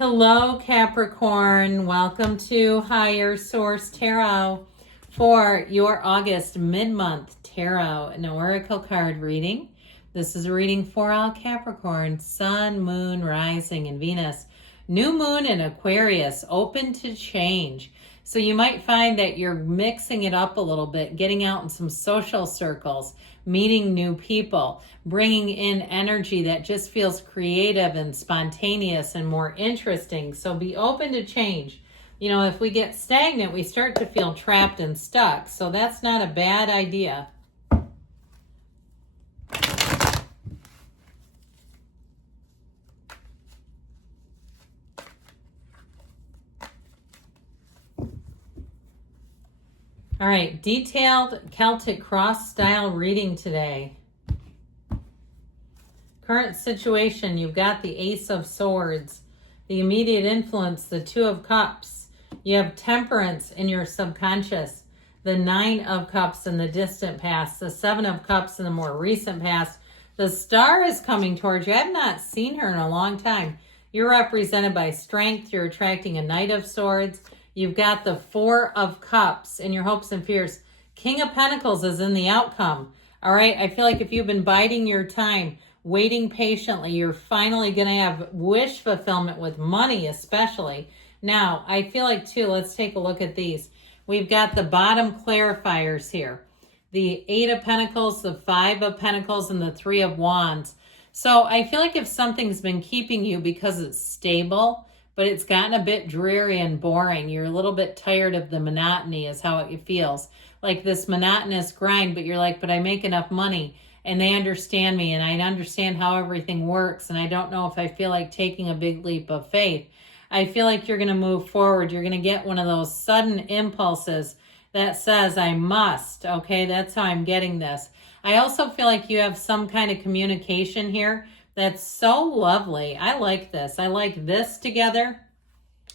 Hello, Capricorn. Welcome to Higher Source Tarot for your August mid-month tarot and oracle card reading. This is a reading for all Capricorn, Sun, Moon, Rising, and Venus. New Moon in Aquarius, open to change. So you might find that you're mixing it up a little bit, getting out in some social circles, meeting new people, bringing in energy that just feels creative and spontaneous and more interesting. So be open to change. You know, if we get stagnant, we start to feel trapped and stuck. So that's not a bad idea. All right, detailed Celtic cross style reading today. Current situation, you've got the Ace of Swords. The immediate influence, the Two of Cups. You have Temperance in your subconscious. The Nine of Cups in the distant past. The Seven of Cups in the more recent past. The Star is coming towards you. I have not seen her in a long time. You're represented by Strength. You're attracting a Knight of Swords. You've got the Four of Cups in your hopes and fears. King of Pentacles is in the outcome. All right, I feel like if you've been biding your time, waiting patiently, you're finally going to have wish fulfillment with money especially. Now, I feel like too, let's take a look at these. We've got the bottom clarifiers here. The Eight of Pentacles, the Five of Pentacles, and the Three of Wands. So I feel like if something's been keeping you because it's stable, but it's gotten a bit dreary and boring. You're a little bit tired of the monotony is how it feels. Like this monotonous grind, but you're like, but I make enough money and they understand me and I understand how everything works and I don't know if I feel like taking a big leap of faith. I feel like you're going to move forward. You're going to get one of those sudden impulses that says, I must. Okay, that's how I'm getting this. I also feel like you have some kind of communication here that's so lovely. I like this. I like this together.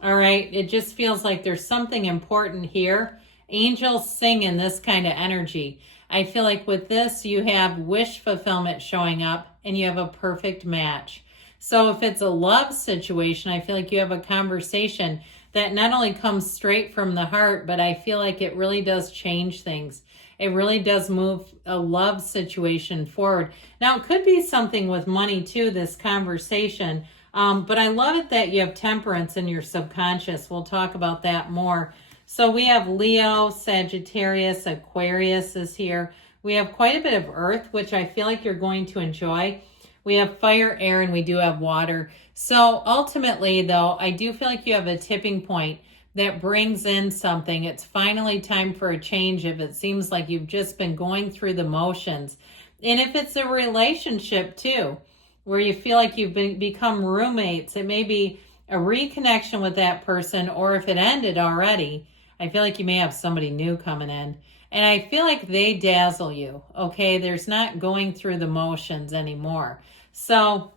All right. It just feels like there's something important here. Angels sing in this kind of energy. I feel like with this, you have wish fulfillment showing up and you have a perfect match. So if it's a love situation, I feel like you have a conversation that not only comes straight from the heart, but I feel like it really does change things. It really does move a love situation forward. Now, it could be something with money too, this conversation. But I love it that you have Temperance in your subconscious. We'll talk about that more. So we have Leo, Sagittarius, Aquarius is here. We have quite a bit of Earth, which I feel like you're going to enjoy. We have fire, air, and we do have water. So ultimately, though, I do feel like you have a tipping point that brings in something. It's finally time for a change if it seems like you've just been going through the motions. And if it's a relationship too, where you feel like you've become roommates, it may be a reconnection with that person, or if it ended already, I feel like you may have somebody new coming in. And I feel like they dazzle you, okay? There's not going through the motions anymore. So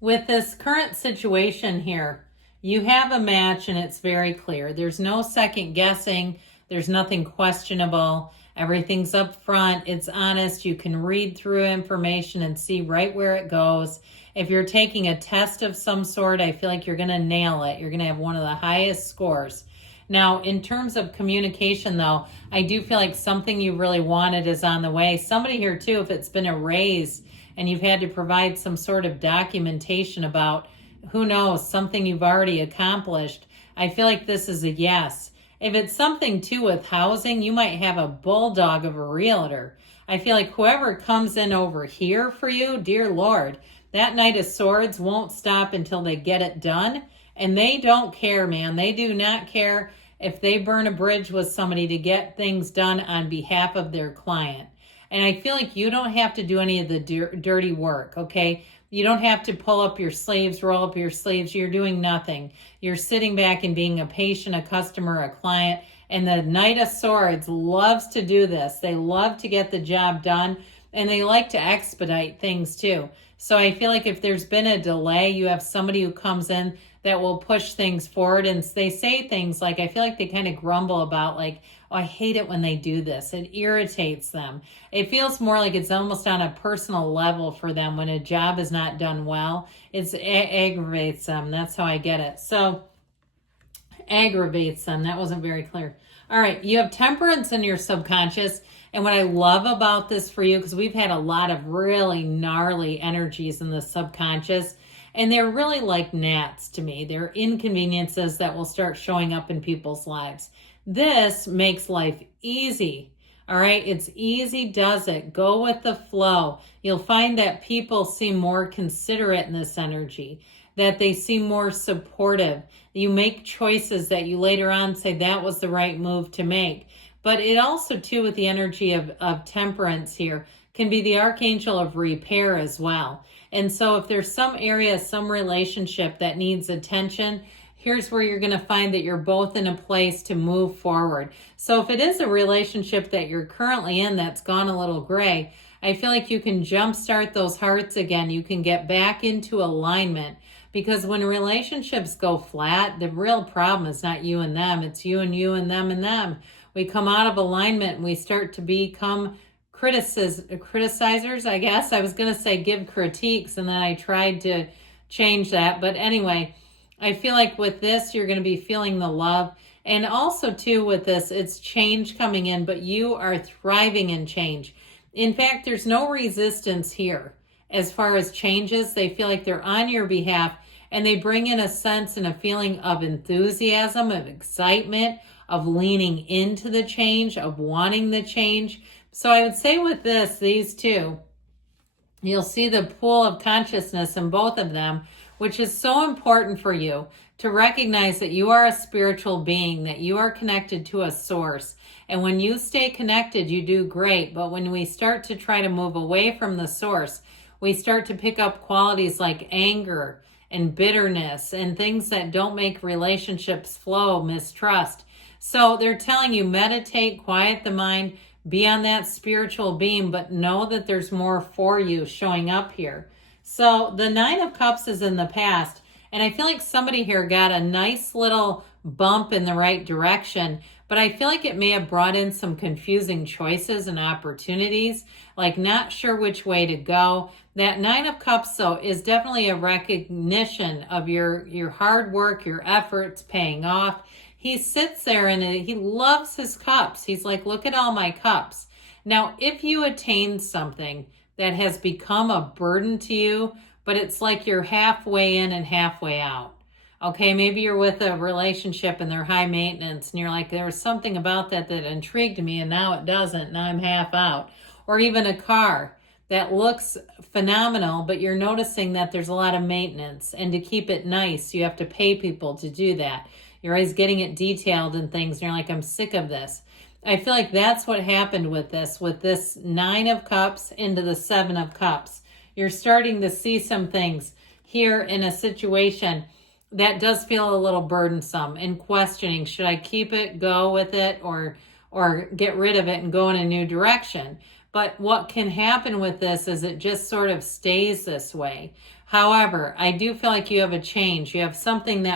with this current situation here, you have a match and it's very clear. There's no second guessing. There's nothing questionable. Everything's up front. It's honest. You can read through information and see right where it goes. If you're taking a test of some sort, I feel like you're going to nail it. You're going to have one of the highest scores. Now, in terms of communication, though, I do feel like something you really wanted is on the way. Somebody here, too, if it's been a raise and you've had to provide some sort of documentation about, who knows, something you've already accomplished, I feel like this is a yes. If it's something, too, with housing, you might have a bulldog of a realtor. I feel like whoever comes in over here for you, dear Lord, that Knight of Swords won't stop until they get it done. And they don't care, man. They do not care if they burn a bridge with somebody to get things done on behalf of their client. And I feel like you don't have to do any of the dirty work, okay? You don't have to pull up your sleeves, roll up your sleeves. You're doing nothing. You're sitting back and being a patient, a customer, a client. And the Knight of Swords loves to do this. They love to get the job done. And they like to expedite things too. So I feel like if there's been a delay, you have somebody who comes in that will push things forward. And they say things like, I feel like they kind of grumble about like, oh, I hate it when they do this. It irritates them. It feels more like it's almost on a personal level for them when a job is not done well. It aggravates them. That's how I get it. So aggravates them. That wasn't very clear. All right. You have temperance in your subconscious. And what I love about this for you, because we've had a lot of really gnarly energies in the subconscious, and they're really like gnats to me. They're inconveniences that will start showing up in people's lives. This makes life easy. All right. It's easy, does it? Go with the flow. You'll find that people seem more considerate in this energy, that they seem more supportive. You make choices that you later on say that was the right move to make. But it also, too, with the energy of temperance here, can be the archangel of repair as well. And so if there's some area, some relationship that needs attention, here's where you're going to find that you're both in a place to move forward. So if it is a relationship that you're currently in that's gone a little gray, I feel like you can jumpstart those hearts again. You can get back into alignment, because when relationships go flat, the real problem is not you and them. It's you and them and them. We come out of alignment and we start to become criticizers, I guess. I was going to say give critiques, and then I tried to change that. But anyway, I feel like with this, you're going to be feeling the love. And also, too, with this, it's change coming in, but you are thriving in change. In fact, there's no resistance here as far as changes. They feel like they're on your behalf, and they bring in a sense and a feeling of enthusiasm, of excitement, of leaning into the change, of wanting the change. So I would say with this, these two, you'll see the pool of consciousness in both of them, which is so important for you to recognize that you are a spiritual being, that you are connected to a source. And when you stay connected, you do great. But when we start to try to move away from the source, we start to pick up qualities like anger and bitterness and things that don't make relationships flow, mistrust. So they're telling you, meditate, quiet the mind, be on that spiritual beam, but know that there's more for you showing up here. So the Nine of Cups is in the past, and I feel like somebody here got a nice little bump in the right direction, but I feel like it may have brought in some confusing choices and opportunities, like not sure which way to go. That Nine of Cups, though, is definitely a recognition of your hard work, your efforts paying off. He sits there and he loves his cups. He's like, look at all my cups. Now, if you attain something that has become a burden to you, but it's like you're halfway in and halfway out. Okay, maybe you're with a relationship and they're high maintenance and you're like, there was something about that intrigued me and now it doesn't. Now I'm half out. Or even a car that looks phenomenal, but you're noticing that there's a lot of maintenance. And to keep it nice, you have to pay people to do that. You're always getting it detailed and things, and you're like, I'm sick of this. I feel like that's what happened with this Nine of Cups into the Seven of Cups. You're starting to see some things here in a situation that does feel a little burdensome and questioning, should I keep it, go with it, or get rid of it and go in a new direction? But what can happen with this is it just sort of stays this way. However, I do feel like you have a change. You have something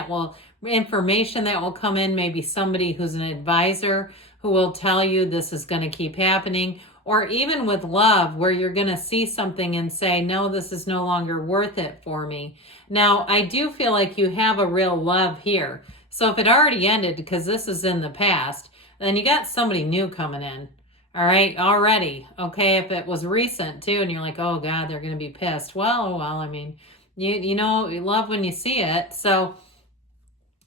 information that will come in, maybe somebody who's an advisor who will tell you this is going to keep happening, or even with love where you're going to see something and say, no, this is no longer worth it for me. Now, I do feel like you have a real love here. So if it already ended because this is in the past, then you got somebody new coming in. All right, already. Okay, if it was recent too and you're like, oh God, they're going to be pissed. Well, I mean, you know, you love when you see it. So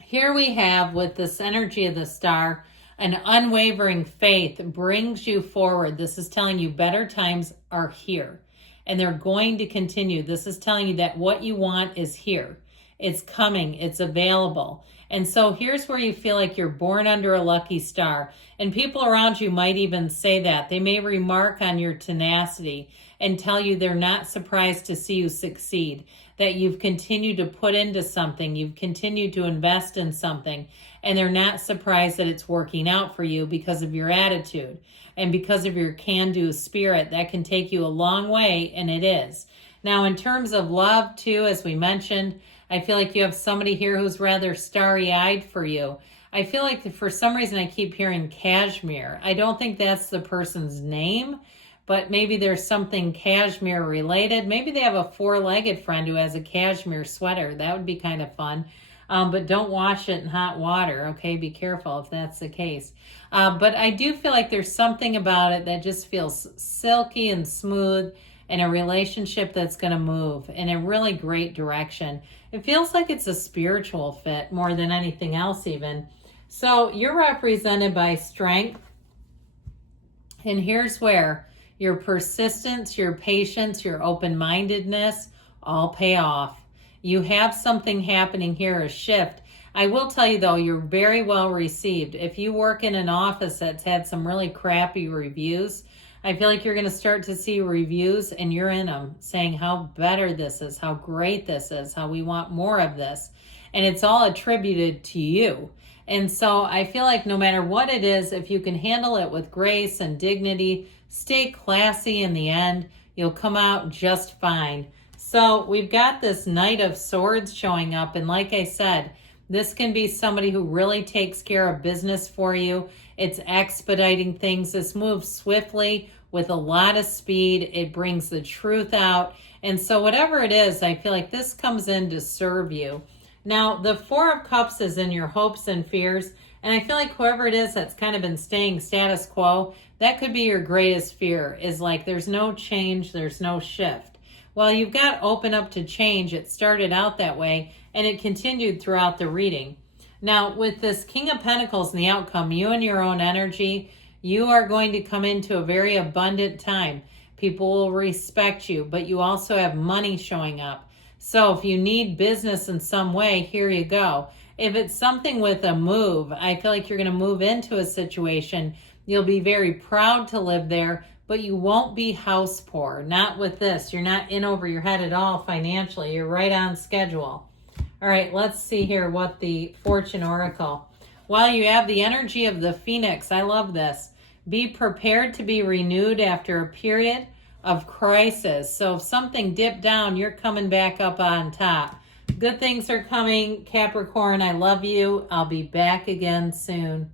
here we have, with this energy of the star, an unwavering faith brings you forward. This is telling you better times are here and they're going to continue. This is telling you that what you want is here. It's coming. It's available. And so here's where you feel like you're born under a lucky star. And people around you might even say that. They may remark on your tenacity and tell you they're not surprised to see you succeed, that you've continued to put into something, you've continued to invest in something, and they're not surprised that it's working out for you because of your attitude and because of your can-do spirit that can take you a long way, and it is. Now, in terms of love, too, as we mentioned, I feel like you have somebody here who's rather starry-eyed for you. I feel like for some reason I keep hearing cashmere. I don't think that's the person's name, but maybe there's something cashmere related. Maybe they have a four-legged friend who has a cashmere sweater. That would be kind of fun. But don't wash it in hot water, okay? Be careful if that's the case. But I do feel like there's something about it that just feels silky and smooth, and a relationship that's going to move in a really great direction. It feels like it's a spiritual fit more than anything else even. So you're represented by strength. And here's where your persistence, your patience, your open-mindedness all pay off. You have something happening here, a shift. I will tell you though, you're very well received. If you work in an office that's had some really crappy reviews, I feel like you're going to start to see reviews and you're in them saying how better this is, how great this is, how we want more of this. And it's all attributed to you. And so I feel like no matter what it is, if you can handle it with grace and dignity, stay classy in the end, you'll come out just fine. So we've got this Knight of Swords showing up. And like I said, this can be somebody who really takes care of business for you. It's expediting things. This moves swiftly with a lot of speed. It brings the truth out. And so whatever it is, I feel like this comes in to serve you. Now, the Four of Cups is in your hopes and fears. And I feel like whoever it is that's kind of been staying status quo, that could be your greatest fear, is like there's no change, there's no shift. Well, you've got open up to change. It started out that way, and it continued throughout the reading. Now, with this King of Pentacles and the outcome, you and your own energy, you are going to come into a very abundant time. People will respect you, but you also have money showing up. So if you need business in some way, here you go. If it's something with a move, I feel like you're going to move into a situation. You'll be very proud to live there, but you won't be house poor. Not with this. You're not in over your head at all financially. You're right on schedule. All right, let's see here what the Fortune Oracle. Well, you have the energy of the Phoenix. I love this. Be prepared to be renewed after a period of crisis. So if something dipped down, you're coming back up on top. Good things are coming, Capricorn. I love you. I'll be back again soon.